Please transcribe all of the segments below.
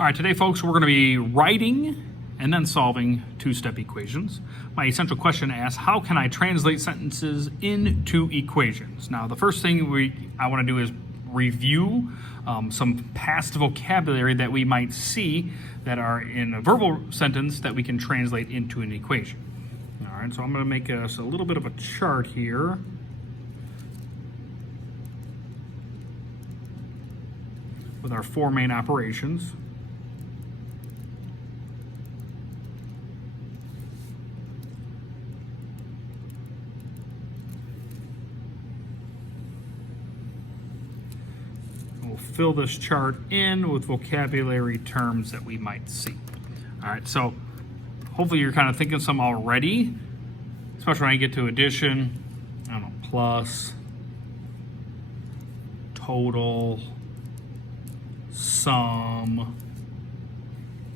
All right, today, folks, we're going to be writing and then solving two-step equations. My essential question asks, how can I translate sentences into equations? Now, the first thing I want to do is review some past vocabulary that we might see that are in a verbal sentence that we can translate into an equation. All right, so I'm going to make us a little bit of a chart here. With our four main operations. We'll fill this chart in with vocabulary terms that we might see. All right, so hopefully you're kind of thinking some already, especially when I get to addition, I don't know, plus, total, sum,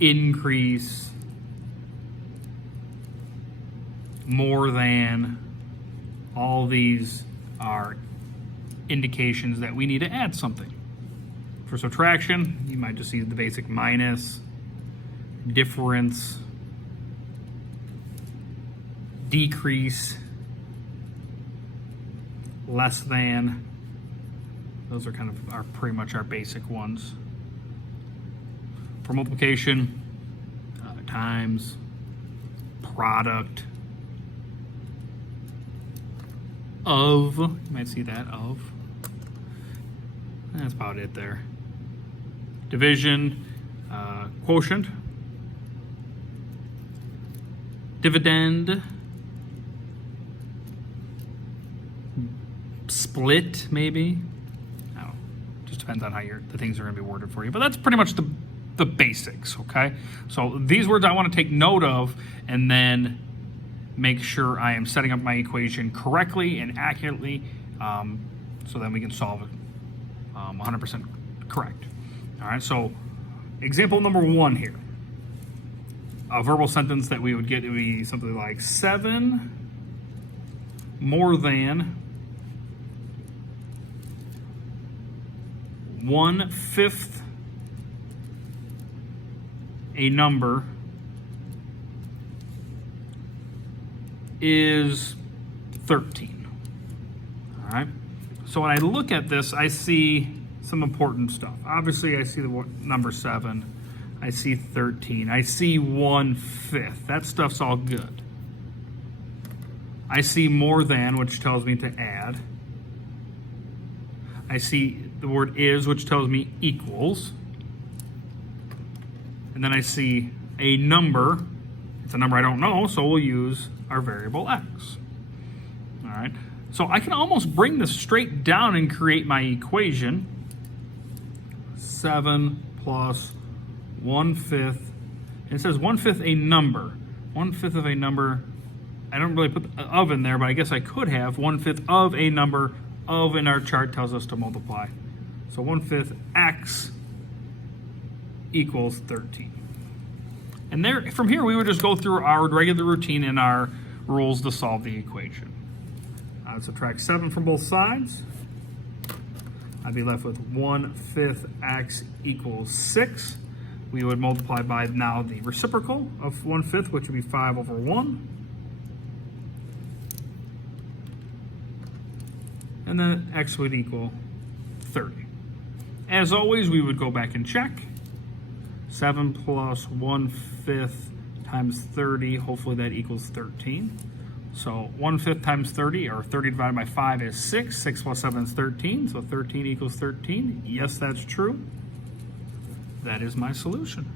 increase, more than. All these are indications that we need to add something. For subtraction, you might just see the basic minus, difference, decrease, less than. Those are kind of pretty much our basic ones. For multiplication, times, product, of, you might see that, of. That's about it there. Division, quotient, dividend, split, maybe. I don't know. Just depends on how the things are going to be worded for you. But that's pretty much the basics, okay? So these words I want to take note of and then make sure I am setting up my equation correctly and accurately so then we can solve it 100% correct. All right, so example number one here. A verbal sentence that we would get would be something like 7 more than 1/5 a number is 13. All right. So when I look at this, I see some important stuff. Obviously, I see the number 7. I see 13. I see 1/5. That stuff's all good. I see more than, which tells me to add. I see the word is, which tells me equals. And then I see a number. It's a number I don't know, so we'll use our variable x. All right. So I can almost bring this straight down and create my equation. 7 plus 1/5. It says 1/5 a number. 1/5 of a number. I don't really put the of in there, but I guess I could have 1/5 of a number. Of in our chart tells us to multiply. So 1/5 x equals 13. And there, from here, we would just go through our regular routine and our rules to solve the equation. I'd subtract 7 from both sides. I'd be left with 1/5 x equals 6. We would multiply by now the reciprocal of 1/5, which would be 5/1. And then x would equal 30. As always, we would go back and check. 7 plus 1/5 times 30, hopefully that equals 13. So 1/5 times 30, or 30 divided by 5 is 6. 6 plus 7 is 13, so 13 equals 13. Yes, that's true. That is my solution.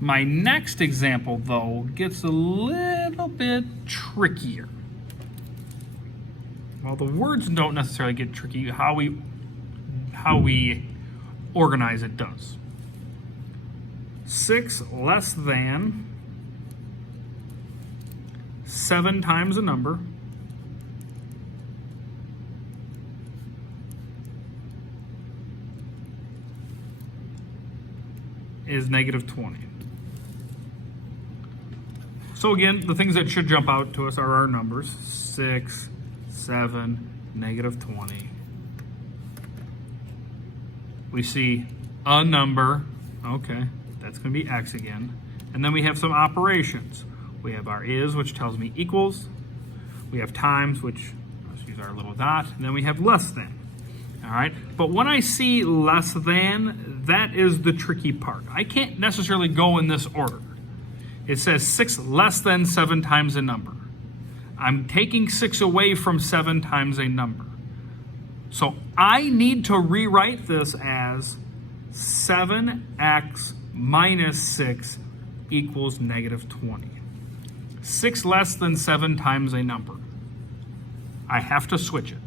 My next example, though, gets a little bit trickier. Well, the words don't necessarily get tricky. How we organize it does. 6 less than 7 times a number is negative 20. So again, the things that should jump out to us are our numbers. 6, 7, negative 20. We see a number Okay, that's going to be x again. And then we have some operations. We have our is, which tells me equals. We have times, which, let's use our little dot. And then we have less than. All right, but when I see less than, that is the tricky part. I can't necessarily go in this order. It says 6 less than 7 times a number. I'm taking 6 away from 7 times a number. So I need to rewrite this as 7x minus 6 equals negative 20. 6 less than 7 times a number. I have to switch it.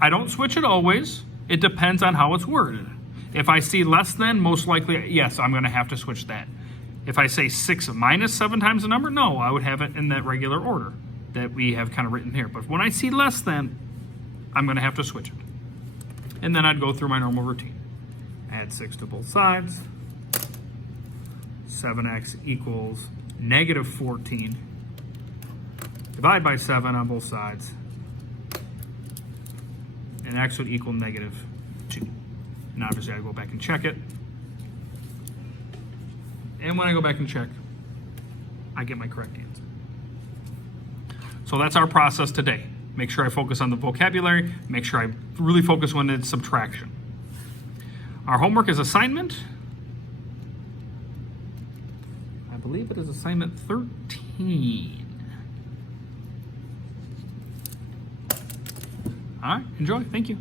I don't switch it always. It depends on how it's worded. If I see less than, most likely, yes, I'm going to have to switch that. If I say 6 minus 7 times the number, no, I would have it in that regular order that we have kind of written here. But when I see less than, I'm going to have to switch it. And then I'd go through my normal routine. Add 6 to both sides. 7x equals negative 14. Divide by 7 on both sides. And x would equal negative 2. And obviously I go back and check it. And when I go back and check, I get my correct answer. So that's our process today. Make sure I focus on the vocabulary. Make sure I really focus when it's subtraction. Our homework is assignment. I believe it is assignment 13. All right, enjoy. Thank you.